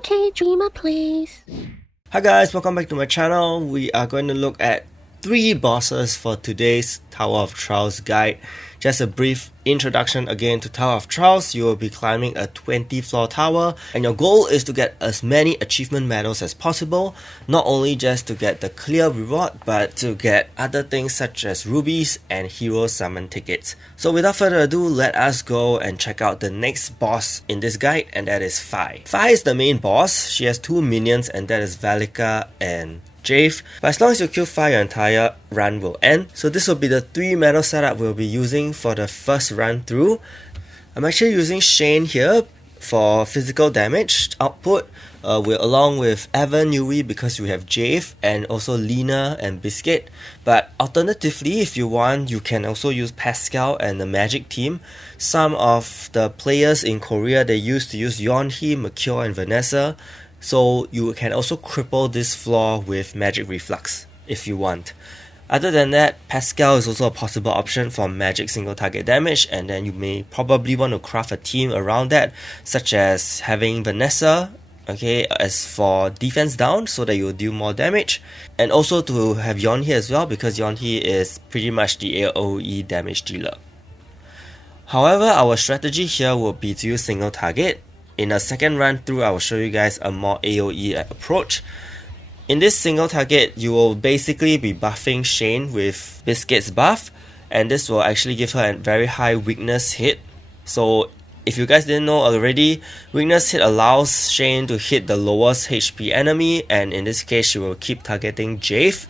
Okay, Dreamer, please. Hi guys, welcome back to my channel. We are going to look at 3 bosses for today's Tower of Trials guide. Just a brief introduction again to Tower of Trials. You will be climbing a 20 floor tower and your goal is to get as many achievement medals as possible. Not only just to get the clear reward, but to get other things such as rubies and hero summon tickets. So without further ado, let us go and check out the next boss in this guide, and that is FAI. FAI is the main boss. She has 2 minions, and that is Valika and Jave. But as long as you kill FAI, your entire run will end. So this will be the 3 medal setup we'll be using for the first run through. I'm actually using Shane here for physical damage output, along with Evan, Yui because we have Jave, and also Lina and Biscuit. But alternatively, if you want, you can also use Pascal and the Magic team. Some of the players in Korea, they used to use Yeonhee, Mercure and Vanessa. So you can also cripple this floor with Magic Reflux if you want. Other than that, Pascal is also a possible option for magic single target damage, and then you may probably want to craft a team around that, such as having Vanessa, okay, as for defense down so that you'll do more damage, and also to have Yeonhee as well because Yeonhee is pretty much the AoE damage dealer. However, our strategy here will be to use single target. In a second run through, I will show you guys a more AoE approach. In this single target, you will basically be buffing Shane with Biscuit's buff, and this will actually give her a very high weakness hit. So if you guys didn't know already, weakness hit allows Shane to hit the lowest HP enemy, and in this case she will keep targeting Jave.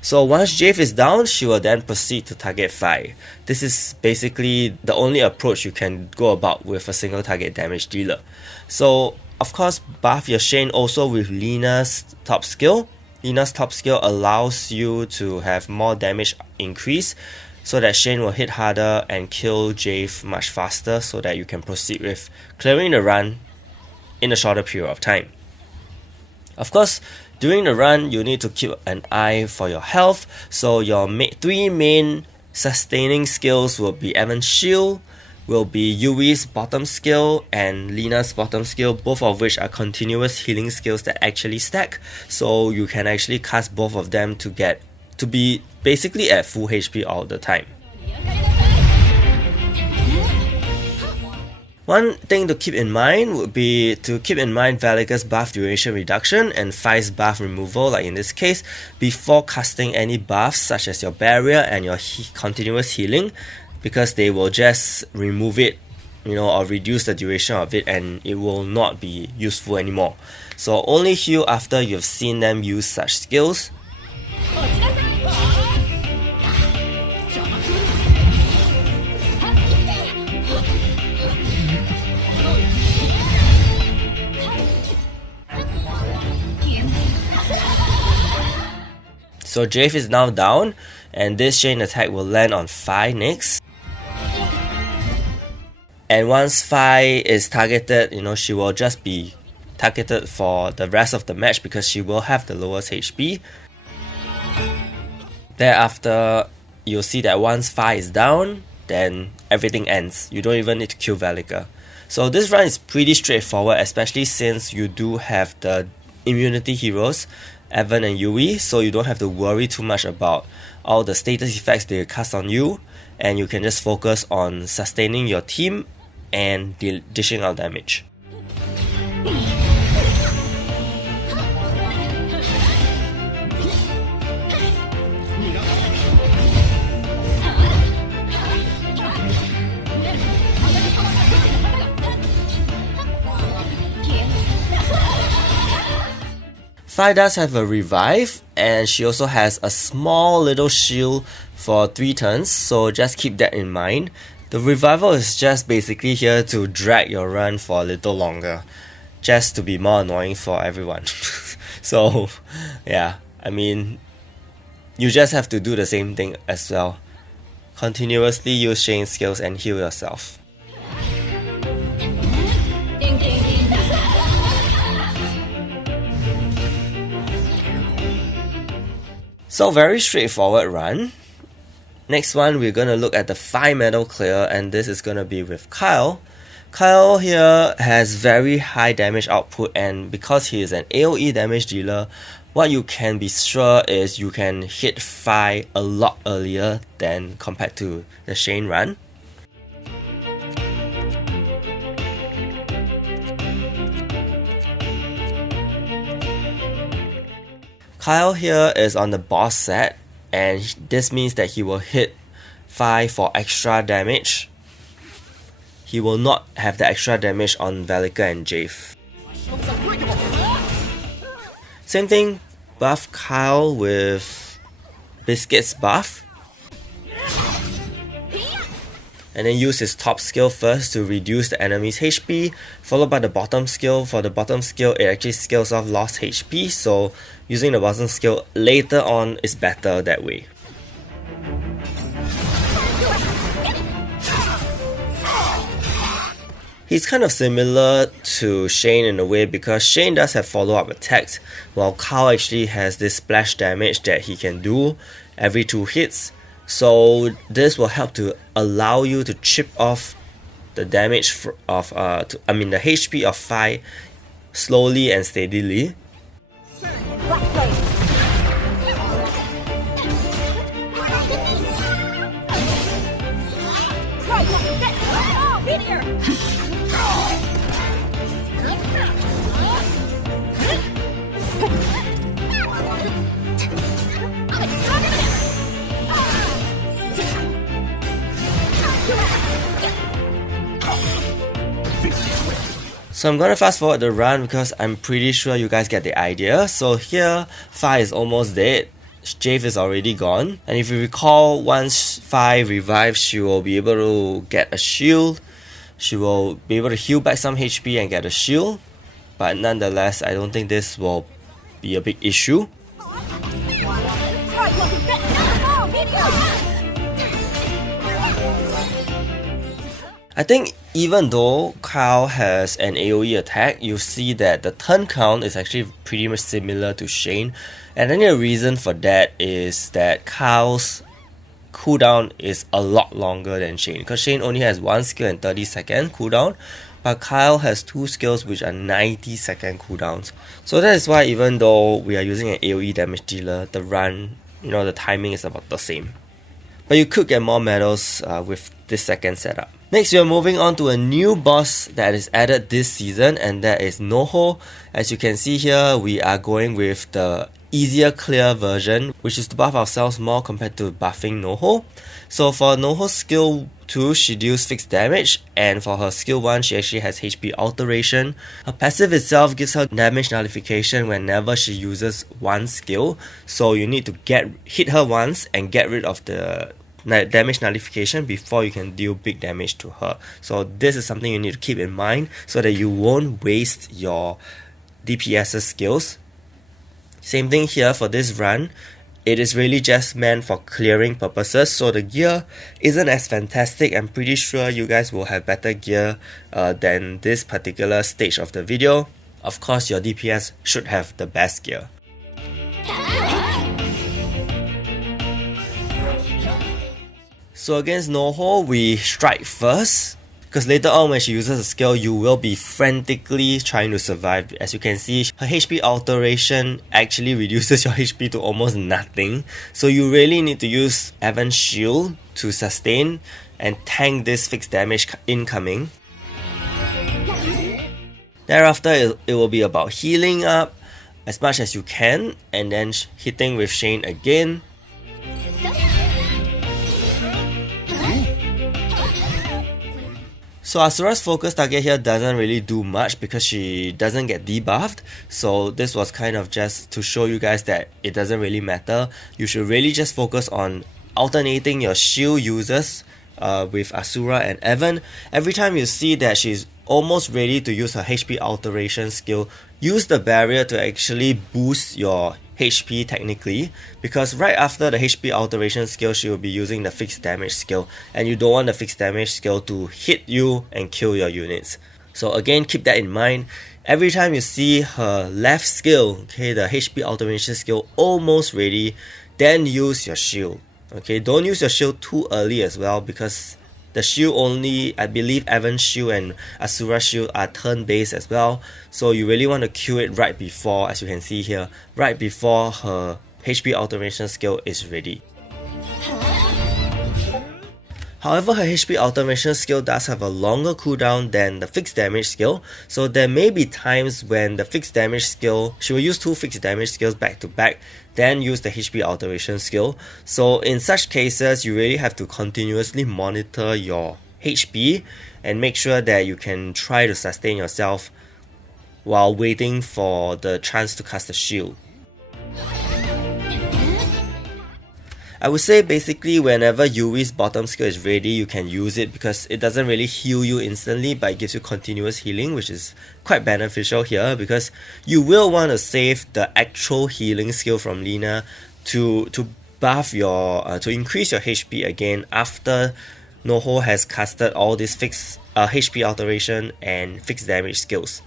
So once Jave is down, she will then proceed to target FAI. This is basically the only approach you can go about with a single target damage dealer. So of course, buff your Shane also with Lina's top skill. Lina's top skill allows you to have more damage increase so that Shane will hit harder and kill Jave much faster so that you can proceed with clearing the run in a shorter period of time. Of course, during the run, you need to keep an eye for your health. So your 3 main sustaining skills will be Evan's shield, will be Yui's bottom skill and Lina's bottom skill, both of which are continuous healing skills that actually stack. So you can actually cast both of them to be basically at full HP all the time. One thing to keep in mind would be to keep in mind Valika's buff duration reduction and FAI's buff removal, like in this case, before casting any buffs such as your barrier and your continuous healing, because they will just remove it, or reduce the duration of it, and it will not be useful anymore. So only heal after you've seen them use such skills. So Jave is now down, and this chain attack will land on FAI next. And once FAI is targeted, she will just be targeted for the rest of the match because she will have the lowest HP. Thereafter, you'll see that once FAI is down, then everything ends. You don't even need to kill Valika. So this run is pretty straightforward, especially since you do have the immunity heroes, Evan and Yui, so you don't have to worry too much about all the status effects they cast on you, and you can just focus on sustaining your team and dishing out damage. FAI does have a revive, and she also has a small little shield for 3 turns, so just keep that in mind. The revival is just basically here to drag your run for a little longer, just to be more annoying for everyone. So yeah, you just have to do the same thing as well. Continuously use Shane's skills and heal yourself. So very straightforward run. Next one, we're going to look at the 5 medal clear, and this is going to be with Kyle. Kyle here has very high damage output, and because he is an AoE damage dealer, what you can be sure is you can hit FAI a lot earlier than compared to the Shane run. Kyle here is on the boss set, and this means that he will hit FAI for extra damage. He will not have the extra damage on Velika and Jave. Same thing, buff Kyle with Biscuit's buff. And then use his top skill first to reduce the enemy's HP, followed by the bottom skill. For the bottom skill, it actually scales off lost HP, so using the bottom skill later on is better that way. He's kind of similar to Shane in a way, because Shane does have follow-up attacks, while Kyle actually has this splash damage that he can do every 2 hits. So this will help to allow you to chip off the damage of the HP of FAI slowly and steadily. So I'm gonna fast forward the run because I'm pretty sure you guys get the idea. So here, FAI is almost dead. Jave is already gone. And if you recall, once FAI revives, she will be able to get a shield. She will be able to heal back some HP and get a shield. But nonetheless, I don't think this will be a big issue. I think even though Kyle has an AoE attack, you see that the turn count is actually pretty much similar to Shane. And then the reason for that is that Kyle's cooldown is a lot longer than Shane, because Shane only has 1 skill and 30-second cooldown, but Kyle has 2 skills which are 90-second cooldowns. So that is why even though we are using an AoE damage dealer, the run, the timing is about the same. But you could get more medals with this second setup. Next, we are moving on to a new boss that is added this season, and that is NOHO. As you can see here, we are going with the easier clear version, which is to buff ourselves more compared to buffing NOHO. So for NOHO's skill 2, she deals fixed damage, and for her skill 1, she actually has HP alteration. Her passive itself gives her damage nullification whenever she uses one skill, so you need to hit her once and get rid of the damage nullification before you can deal big damage to her. So this is something you need to keep in mind so that you won't waste your DPS's skills. Same thing here for this run. It is really just meant for clearing purposes, so the gear isn't as fantastic. I'm pretty sure you guys will have better gear than this particular stage of the video. Of course, your DPS should have the best gear. So against NOHO, we strike first, because later on when she uses a skill, you will be frantically trying to survive. As you can see, her HP alteration actually reduces your HP to almost nothing. So you really need to use Evan's shield to sustain and tank this fixed damage incoming. Thereafter, it will be about healing up as much as you can, and then hitting with Shane again. So Asura's focus target here doesn't really do much because she doesn't get debuffed. So this was kind of just to show you guys that it doesn't really matter. You should really just focus on alternating your shield users with Asura and Evan. Every time you see that she's almost ready to use her HP alteration skill, use the barrier to actually boost your HP technically, because right after the HP alteration skill, she will be using the fixed damage skill, and you don't want the fixed damage skill to hit you and kill your units. So again, keep that in mind. Every time you see her left skill, okay, the HP alteration skill almost ready, then use your shield. Okay, don't use your shield too early as well, because The shield only, I believe Evan's shield and Asura's shield are turn based as well, so you really want to kill it right before, as you can see here, right before her HP automation skill is ready. However, her HP automation skill does have a longer cooldown than the fixed damage skill, so there may be times when the fixed damage skill, she will use two fixed damage skills back to back, then use the HP automation skill. So in such cases, you really have to continuously monitor your HP and make sure that you can try to sustain yourself while waiting for the chance to cast the shield. I would say basically whenever Yui's bottom skill is ready, you can use it because it doesn't really heal you instantly, but it gives you continuous healing, which is quite beneficial here because you will want to save the actual healing skill from Lina to buff your to increase your HP again after NOHO has casted all these fixed HP alteration and fixed damage skills.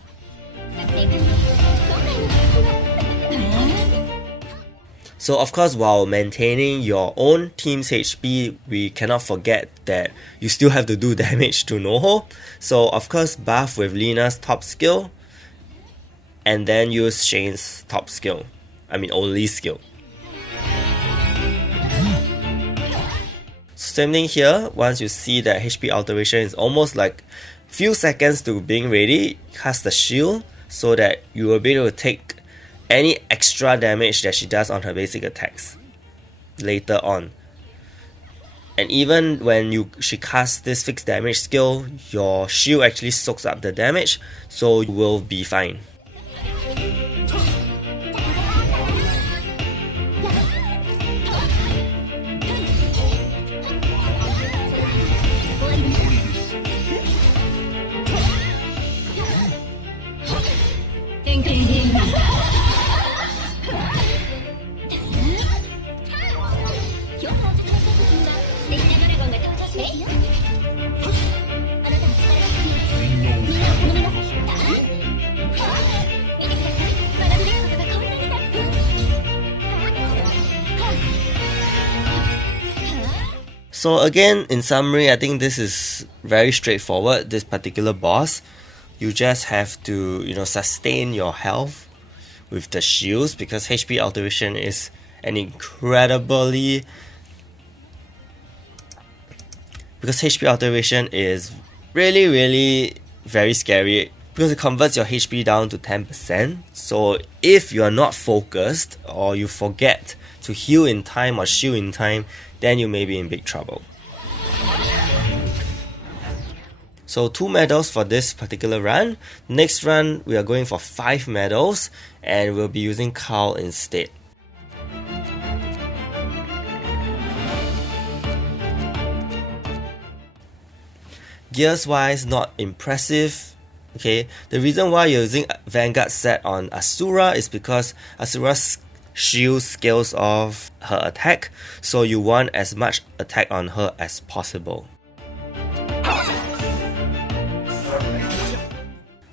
So of course, while maintaining your own team's HP, we cannot forget that you still have to do damage to NOHO. So of course, buff with Lina's top skill, and then use Shane's top skill. I mean, only skill. Same thing here, once you see that HP alteration is almost like few seconds to being ready, cast the shield so that you will be able to take any extra damage that she does on her basic attacks later on. And even when she casts this fixed damage skill, your shield actually soaks up the damage, so you will be fine. So again, in summary, I think this is very straightforward, this particular boss. You just have to, sustain your health with the shields because HP alteration is an incredibly... Because HP alteration is really very scary because it converts your HP down to 10%. So if you are not focused or you forget to heal in time or shield in time, then you may be in big trouble. So 2 medals for this particular run. Next run, we are going for 5 medals and we'll be using Carl instead. Gears wise, not impressive. Okay, the reason why you're using Vanguard set on Asura is because Asura's shield scales off her attack, so you want as much attack on her as possible.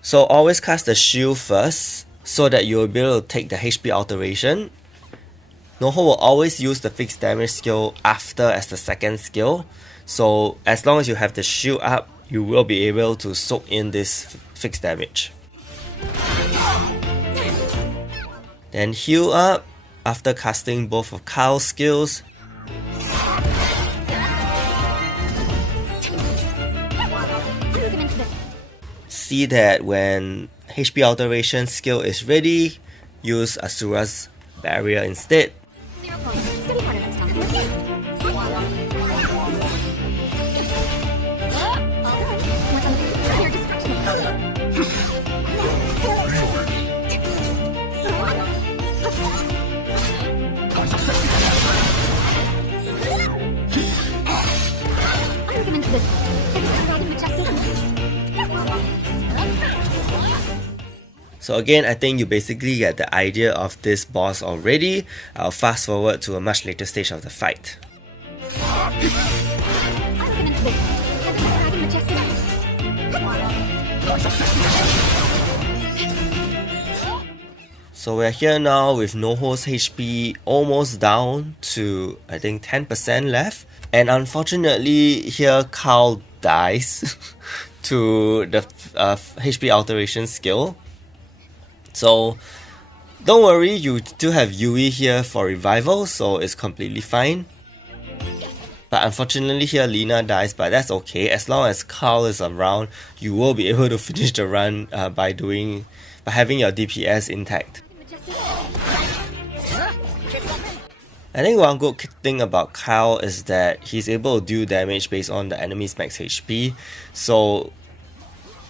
So always cast the shield first so that you'll be able to take the HP alteration. NOHO will always use the fixed damage skill after as the second skill, so as long as you have the shield up, you will be able to soak in this fixed damage. Then heal up after casting both of Kyle's skills. See that when HP alteration skill is ready, use Asura's barrier instead. So again, I think you basically get the idea of this boss already. I'll fast forward to a much later stage of the fight. So we're here now with NOHO's HP almost down to, I think, 10% left. And unfortunately here Carl dies to the HP alteration skill. So don't worry, you still have Yui here for revival, so it's completely fine. But unfortunately here Lina dies, but that's okay. As long as Carl is around, you will be able to finish the run by having your DPS intact. I think one good thing about Kyle is that he's able to do damage based on the enemy's max HP. So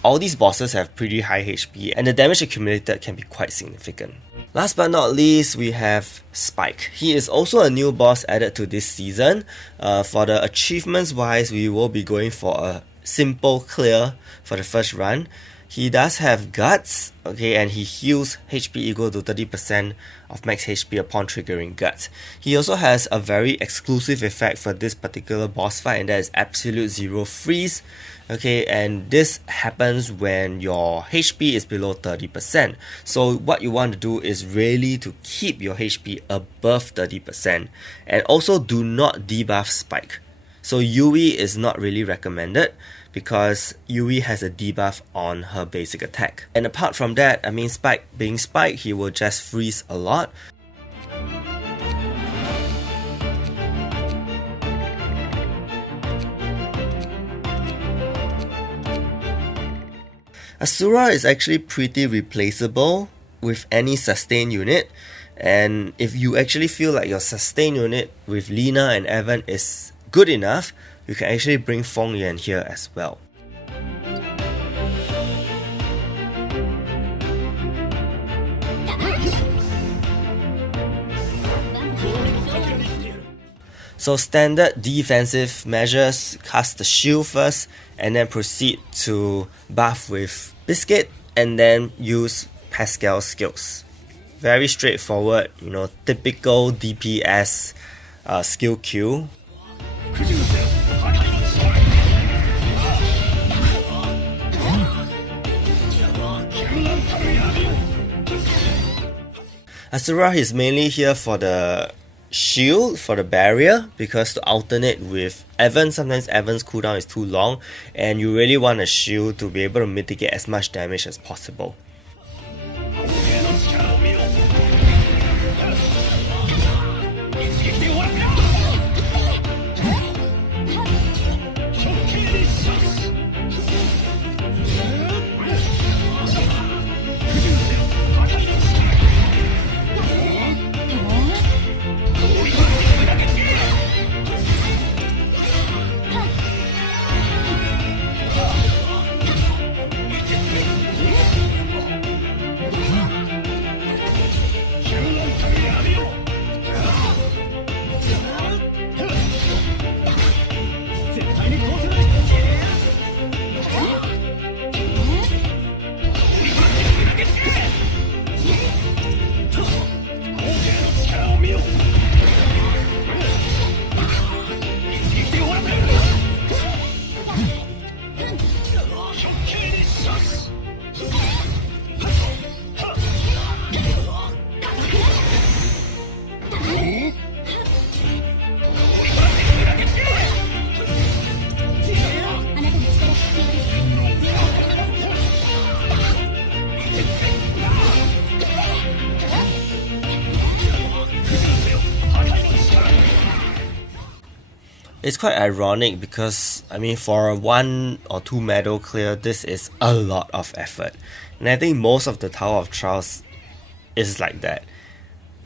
all these bosses have pretty high HP and the damage accumulated can be quite significant. Last but not least, we have Spike. He is also a new boss added to this season. For the achievements wise, we will be going for a simple clear for the first run. He does have guts, okay, and he heals HP equal to 30% of max HP upon triggering guts. He also has a very exclusive effect for this particular boss fight, and that is absolute zero freeze. Okay, and this happens when your HP is below 30%. So what you want to do is really to keep your HP above 30%, and also do not debuff Spike. So Yui is not really recommended because Yui has a debuff on her basic attack. And apart from that, I mean, Spike being Spike, he will just freeze a lot. Asura is actually pretty replaceable with any sustain unit, and if you actually feel like your sustain unit with Lina and Evan is good enough, you can actually bring Feng Yuan here as well. So standard defensive measures, cast the shield first and then proceed to buff with Biscuit and then use Pascal's skills. Very straightforward, you know, typical DPS skill queue. Asura is mainly here for the shield, for the barrier, because to alternate with Evan, sometimes Evan's cooldown is too long and you really want a shield to be able to mitigate as much damage as possible. It's quite ironic because, I mean, for a 1 or 2 medal clear, this is a lot of effort. And I think most of the Tower of Trials is like that.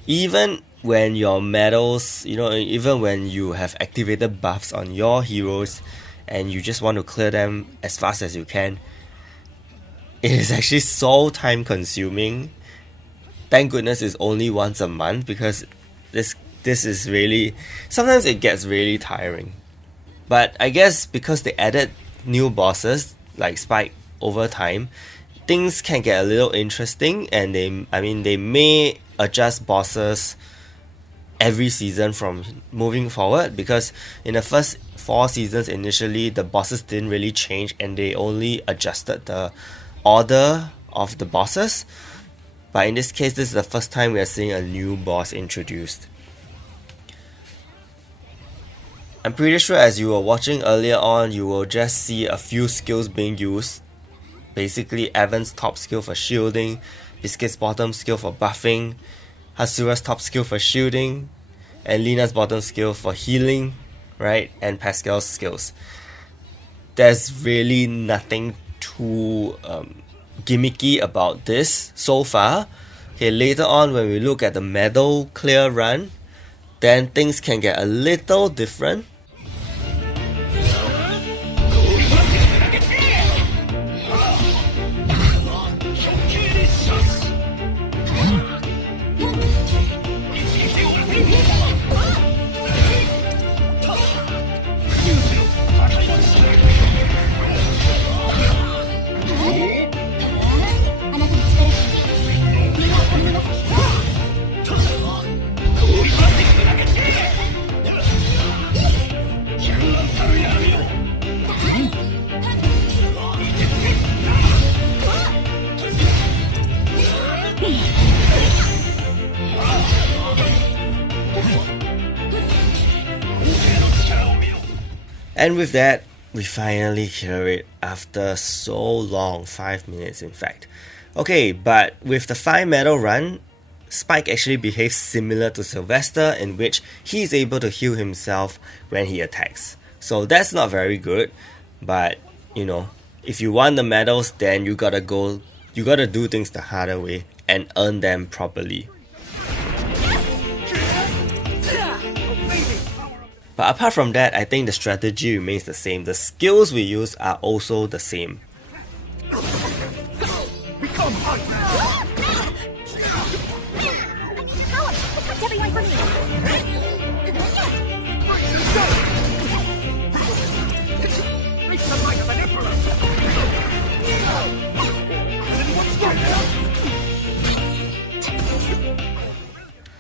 Even when your medals, you know, even when you have activated buffs on your heroes and you just want to clear them as fast as you can, it is actually so time consuming. Thank goodness it's only once a month, because this is really, sometimes it gets really tiring. But I guess because they added new bosses like Spike over time, things can get a little interesting, and they may adjust bosses every season from moving forward, because in the first 4 seasons initially the bosses didn't really change and they only adjusted the order of the bosses. But in this case, this is the first time we are seeing a new boss introduced. I'm pretty sure as you were watching earlier on, you will just see a few skills being used. Basically, Evan's top skill for shielding, Biscuit's bottom skill for buffing, Hasura's top skill for shielding, and Lina's bottom skill for healing, right? And Pascal's skills. There's really nothing too gimmicky about this so far. Okay, later on when we look at the medal clear run, then things can get a little different. And with that, we finally clear it after so long, 5 minutes in fact. Okay, but with the 5 medal run, Spike actually behaves similar to Sylvester, in which he is able to heal himself when he attacks. So that's not very good, but you know, if you want the medals, then you gotta do things the harder way and earn them properly. But apart from that, I think the strategy remains the same. The skills we use are also the same.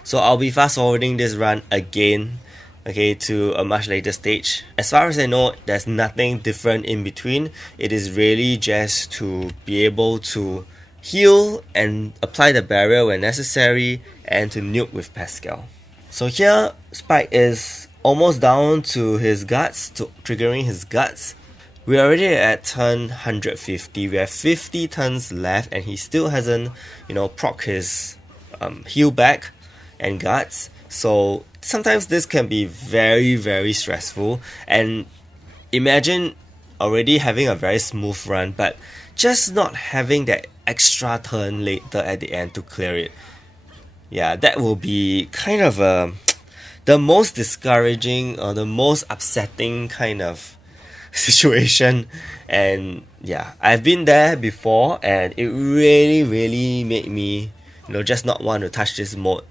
So I'll be fast forwarding this run again, okay, to a much later stage. As far as I know, there's nothing different in between. It is really just to be able to heal and apply the barrier when necessary and to nuke with Pascal. So here, Spike is almost down to his guts, triggering his guts. We're already at turn 150. We have 50 turns left and he still hasn't, proc his heal back and guts. So sometimes this can be very, very stressful, and imagine already having a very smooth run but just not having that extra turn later at the end to clear it. Yeah, that will be kind of the most discouraging or the most upsetting kind of situation. And yeah, I've been there before and it really, really made me just not want to touch this mode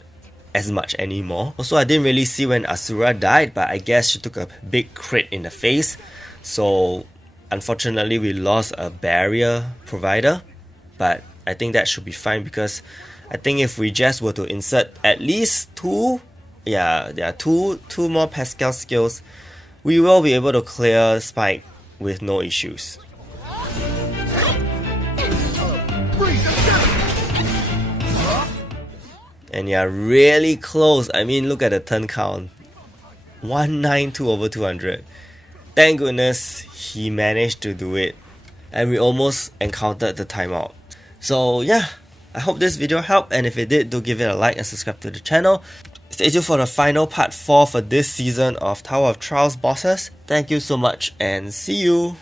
as much anymore. Also, I didn't really see when Asura died, but I guess she took a big crit in the face, so unfortunately we lost a barrier provider, but I think that should be fine because I think if we just were to insert at least two more Pascal skills, we will be able to clear Spike with no issues. And yeah, really close. I mean, look at the turn count. 192 over 200. Thank goodness he managed to do it. And we almost encountered the timeout. So yeah, I hope this video helped. And if it did, do give it a like and subscribe to the channel. Stay tuned for the final part 4 for this season of Tower of Trials bosses. Thank you so much and see you.